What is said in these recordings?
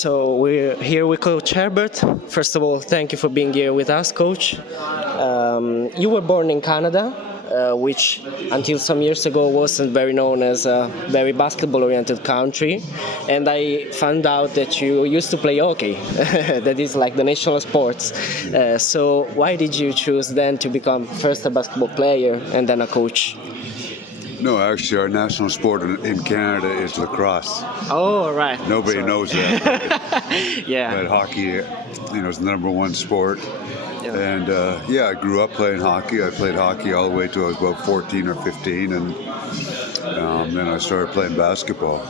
So we're here with Coach Herbert. First of all, thank you for being here with us, Coach. You were born in Canada, which until some years ago wasn't very known as a very basketball-oriented country. And I found out that you used to play hockey. That is like the national sports. So why did you choose then to become first a basketball player and then a coach? No, actually, our national sport in Canada is lacrosse. Oh, right. Nobody knows that. Yeah. But hockey, is the number one sport. Yeah. And I grew up playing hockey. I played hockey all the way till I was about 14 or 15, and then I started playing basketball.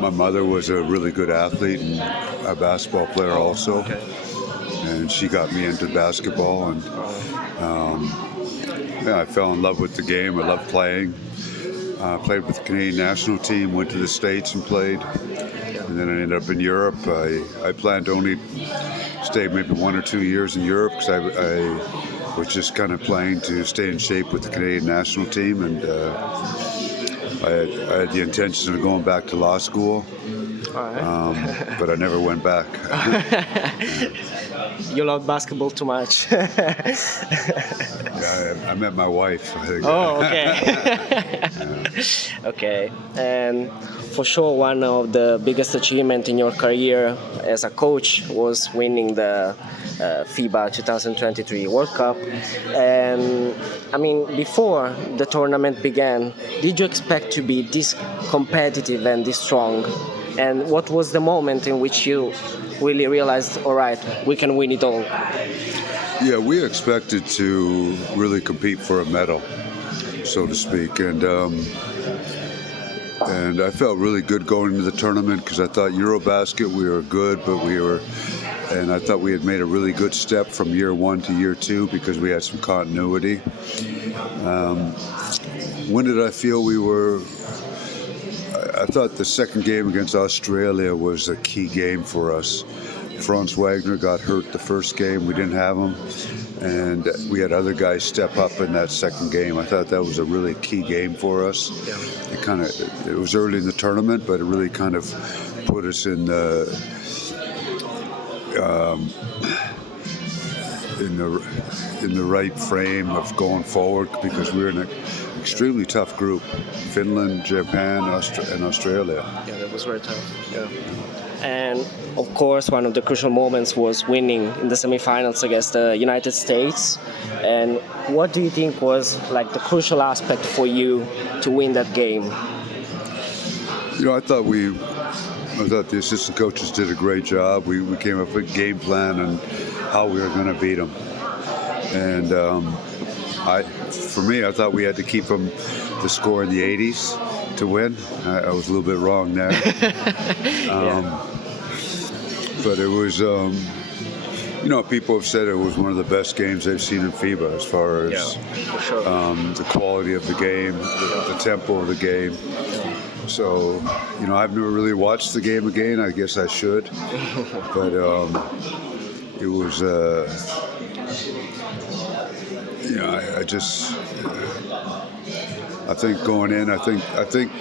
My mother was a really good athlete and a basketball player also. Okay. And she got me into basketball, and I fell in love with the game. I loved playing. Played with the Canadian national team, went to the States and played, and then I ended up in Europe. I planned to only stay maybe 1 or 2 years in Europe because I was just kind of playing to stay in shape with the Canadian national team, and I had the intention of going back to law school. All right. But I never went back. You love basketball too much. I met my wife. I think. Oh, okay. Okay. And for sure, one of the biggest achievements in your career as a coach was winning the FIBA 2023 World Cup. And I mean, before the tournament began, did you expect to be this competitive and this strong? And what was the moment in which you really realized, all right, we can win it all? Yeah, we expected to really compete for a medal, so to speak, and I felt really good going into the tournament because I thought Eurobasket we were good, and I thought we had made a really good step from year one to year two because we had some continuity. When did I feel we were? I thought the second game against Australia was a key game for us. Franz Wagner got hurt the first game. We didn't have him. And we had other guys step up in that second game. I thought that was a really key game for us. Yeah. It was early in the tournament, but it really kind of put us in the right frame of going forward because we were in an extremely tough group. Finland, Japan, and Australia. Yeah, that was very tough. Yeah. And of course, one of the crucial moments was winning in the semifinals against the United States. And what do you think was like the crucial aspect for you to win that game? I thought the assistant coaches did a great job. We came up with a game plan and how we were going to beat them. And I thought we had to keep them the score in the 80s to win. I was a little bit wrong there. But it was, people have said it was one of the best games they've seen in FIBA as far as for sure. The quality of the game, the tempo of the game. So, I've never really watched the game again. I guess I should. But it was, I think going in, I think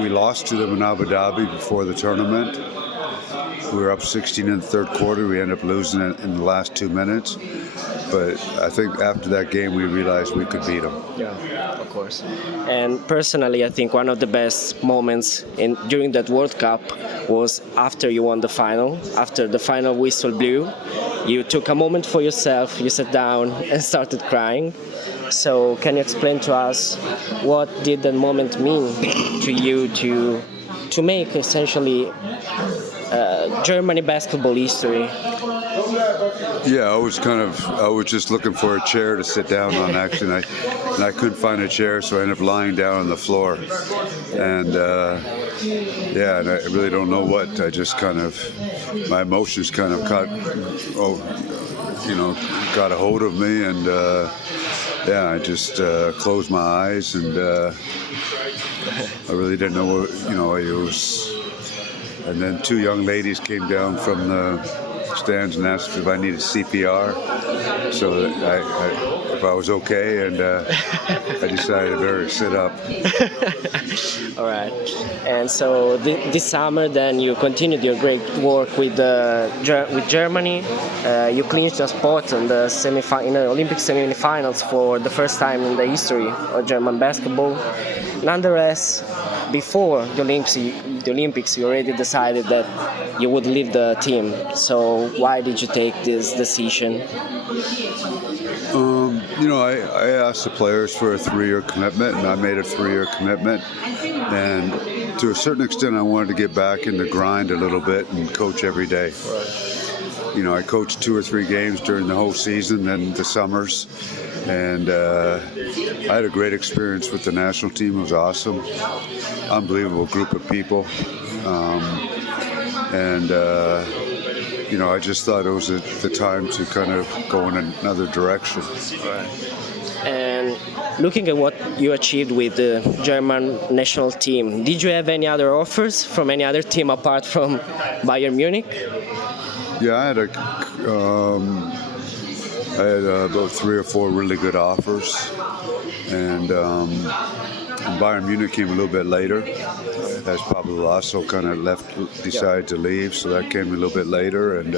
we lost to them in Abu Dhabi before the tournament. We were up 16 in the third quarter. We ended up losing it in the last 2 minutes. But I think after that game, we realized we could beat them. Yeah, of course. And personally, I think one of the best moments during that World Cup was after you won the final. After the final whistle blew, you took a moment for yourself. You sat down and started crying. So can you explain to us what did that moment mean to you to make essentially Germany basketball history? Yeah, I was just looking for a chair to sit down on actually, and I couldn't find a chair, so I ended up lying down on the floor. And and I really don't know what. I just my emotions kind of got a hold of me, and I just closed my eyes, and I really didn't know what, it was. And then two young ladies came down from the the stands and asked if I needed CPR. So if I was okay, and I decided to better sit up. All right. And so this summer, then you continued your great work with with Germany. You clinched a spot in the in the Olympic semifinals for the first time in the history of German basketball. Nonetheless, before the Olympics, you already decided that you would leave the team. So why did you take this decision? I asked the players for a 3-year commitment, and I made a 3-year commitment. And to a certain extent, I wanted to get back in the grind a little bit and coach every day. I coached 2 or 3 games during the whole season and the summers. And I had a great experience with the national team. It was awesome. Unbelievable group of people. I just thought it was the time to kind of go in another direction. Right. And looking at what you achieved with the German national team, did you have any other offers from any other team apart from Bayern Munich? Yeah, I had about 3 or 4 really good offers, and Bayern Munich came a little bit later. As Pablo Lasso kind of decided to leave, so that came a little bit later. And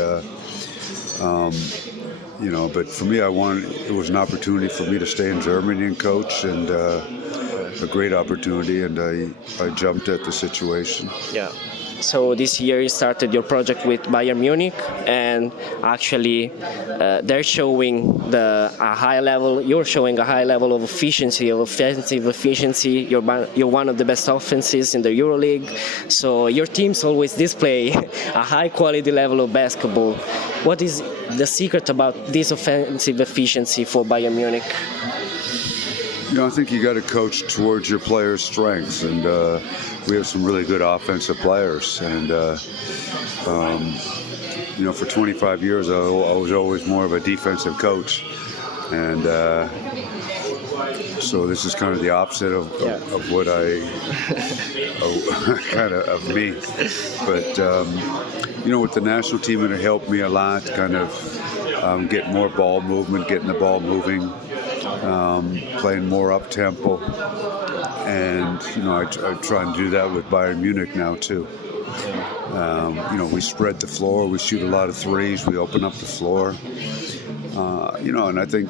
but for me, it was an opportunity for me to stay in Germany and coach, and a great opportunity, and I jumped at the situation. Yeah. So this year you started your project with Bayern Munich, and actually they're showing a high level. You're showing a high level of efficiency, of offensive efficiency. You're one of the best offenses in the EuroLeague. So your teams always display a high quality level of basketball. What is the secret about this offensive efficiency for Bayern Munich? I think you got to coach towards your players' strengths, and we have some really good offensive players. And for 25 years, I was always more of a defensive coach, and so this is kind of the opposite of what of me. But with the national team, it helped me a lot. Kind of get more ball movement, getting the ball moving. Playing more up tempo, and I try and do that with Bayern Munich now too. We spread the floor, we shoot a lot of threes, we open up the floor. And I think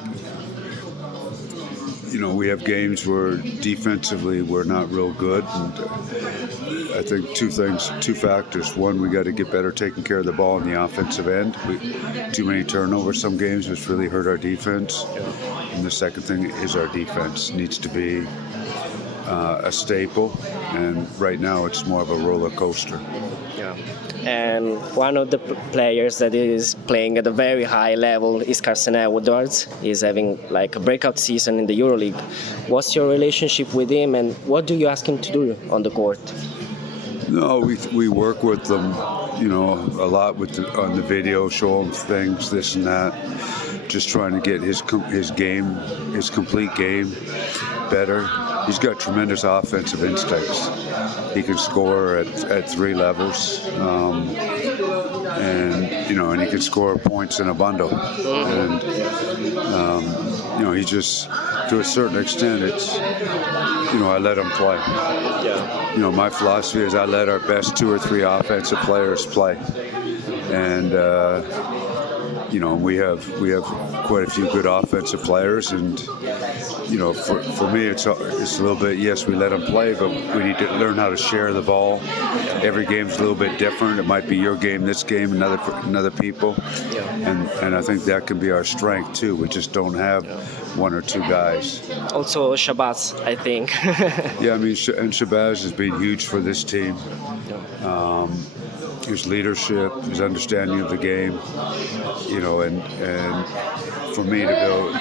we have games where defensively we're not real good, and I think two factors. One, we got to get better taking care of the ball on the offensive end. Too many turnovers some games, which really hurt our defense. And the second thing is our defense needs to be a staple, and right now it's more of a roller coaster. Yeah. And one of the players that is playing at a very high level is Carson Edwards. He's having like a breakout season in the EuroLeague. What's your relationship with him, and what do you ask him to do on the court? No, we work with them, a lot on the video, show him things, this and that. Just trying to get his complete game better. He's got tremendous offensive instincts. He can score at 3 levels, and he can score points in a bundle. And he just, to a certain extent, I let him play. Yeah. My philosophy is I let our best 2 or 3 offensive players play, and we have quite a few good offensive players, and for me it's a little bit, yes, we let them play, but we need to learn how to share the ball. Every game's a little bit different. It might be your game, this game, another people, and I think that can be our strength too. We just don't have 1 or 2 guys. Also Shabazz, I think. Yeah, and Shabazz has been huge for this team. His leadership, his understanding of the game, and for me to go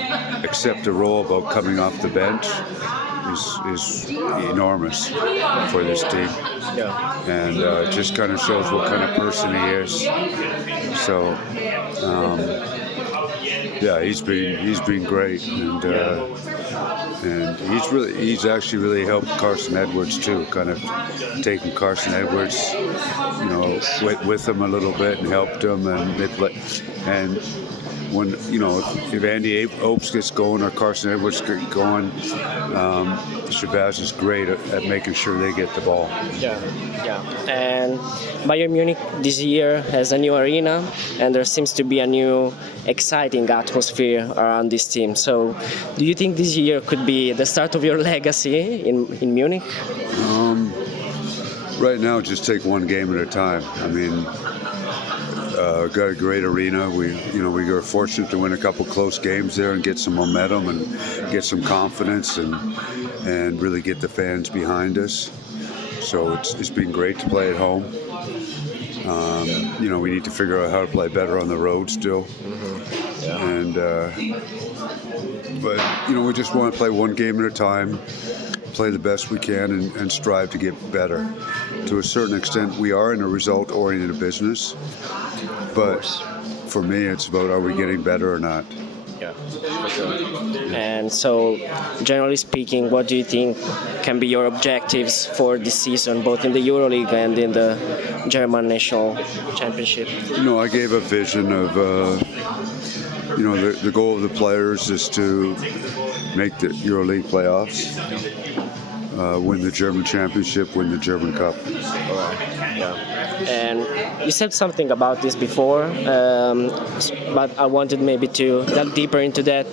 accept a role about coming off the bench is enormous for this team. Yeah. And it just kind of shows what kind of person he is. So, he's been great, and And he's actually really helped Carson Edwards too, kind of taking Carson Edwards, with him a little bit and helped him, and they play. And when if Andy Opes gets going or Carson Edwards gets going, Shabazz is great at making sure they get the ball. Yeah, yeah. And Bayern Munich this year has a new arena, and there seems to be a new exciting atmosphere around this team. So, do you think this year could be the start of your legacy in Munich? Right now, just take one game at a time. I mean, got a great arena. We were fortunate to win a couple close games there and get some momentum and get some confidence and really get the fans behind us. So it's been great to play at home. We need to figure out how to play better on the road still. Mm-hmm. Yeah. And but we just want to play one game at a time, play the best we can, and strive to get better. To a certain extent, we are in a result-oriented business, but for me, it's about are we getting better or not. Yeah, for sure. And so, generally speaking, what do you think can be your objectives for this season, both in the EuroLeague and in the German National Championship? I gave a vision of, the goal of the players is to make the EuroLeague playoffs, win the German Championship, win the German Cup. Yeah. And you said something about this before, but I wanted maybe to delve deeper into that.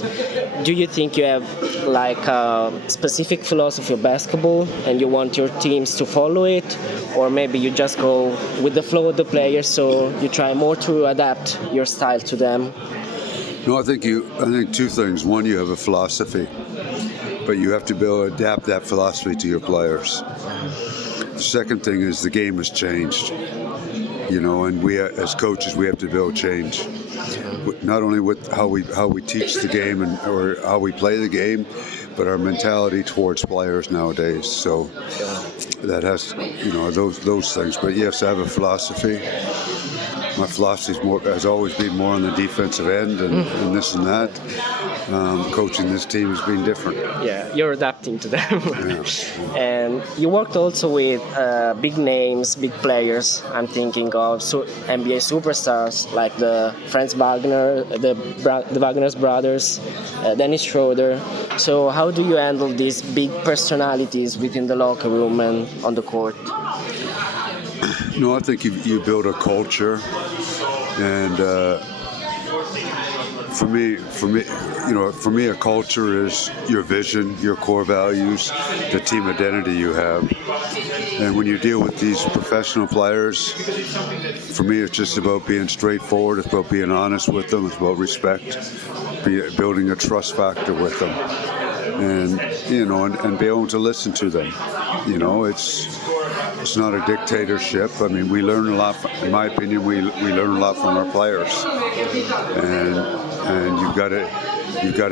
Do you think you have like a specific philosophy of basketball and you want your teams to follow it, or maybe you just go with the flow of the players, so you try more to adapt your style to them? No, I think two things. One, you have a philosophy, but you have to be able to adapt that philosophy to your players. The second thing is the game has changed, and we as coaches we have to be able to change, not only with how we teach the game or how we play the game, but our mentality towards players nowadays. So that has those things. But yes, I have a philosophy. My philosophy has always been more on the defensive end and this and that. Coaching this team has been different. Yeah, you're adapting to them. Yeah. And you worked also with big names, big players. I'm thinking of NBA superstars like the Franz Wagner, the Wagner's brothers, Dennis Schroeder. So how do you handle these big personalities within the locker room and on the court? No, I think you build a culture, and for me, a culture is your vision, your core values, the team identity you have. And when you deal with these professional players, for me, it's just about being straightforward. It's about being honest with them. It's about respect, building a trust factor with them, and be able to listen to them. It's not a dictatorship. I mean, we learn a lot. In my opinion, we learn a lot from our players, and you've got to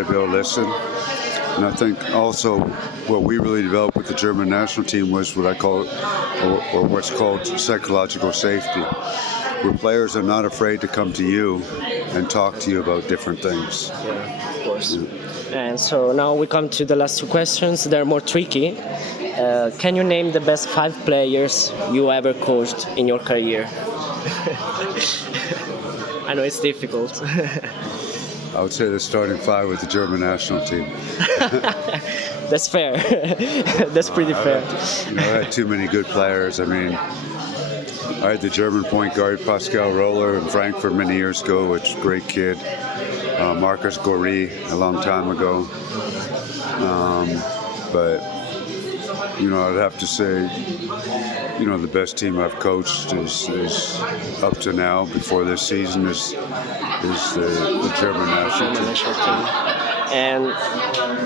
be able to listen. And I think also what we really developed with the German national team was what I call, or what's called psychological safety, where players are not afraid to come to you and talk to you about different things. Yeah, of course. And so now we come to the last two questions. They're more tricky. Can you name the best 5 players you ever coached in your career? I know it's difficult. I would say the starting 5 with the German national team. That's fair. That's pretty fair. I had too many good players. I mean, I had the German point guard Pascal Roller in Frankfurt many years ago, which is a great kid. Marcus Gori a long time ago. But I'd have to say, the best team I've coached is up to now, before this season, is the German national team. And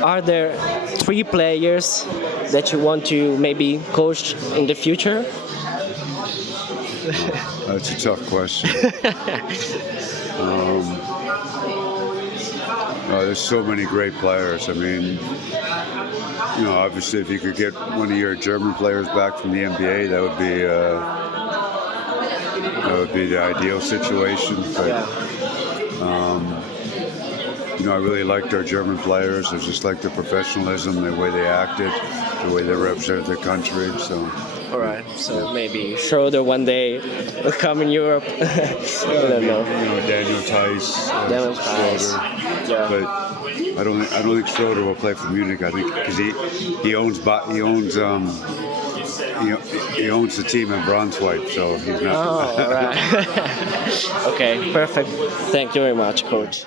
are there 3 players that you want to maybe coach in the future? That's a tough question. There's so many great players. I mean, obviously, if you could get one of your German players back from the NBA, that would be the ideal situation. But I really liked our German players. I just liked their professionalism, the way they acted, the way they represented their country. So. All right. So maybe Schroeder one day will come in Europe. I don't know. Daniel Tice, Daniel Tice. Schroeder. Yeah. But I don't think Schroeder will play for Munich. I think because he owns the team in Braunschweig, so he's not. Oh, all right. Okay, perfect. Thank you very much, coach.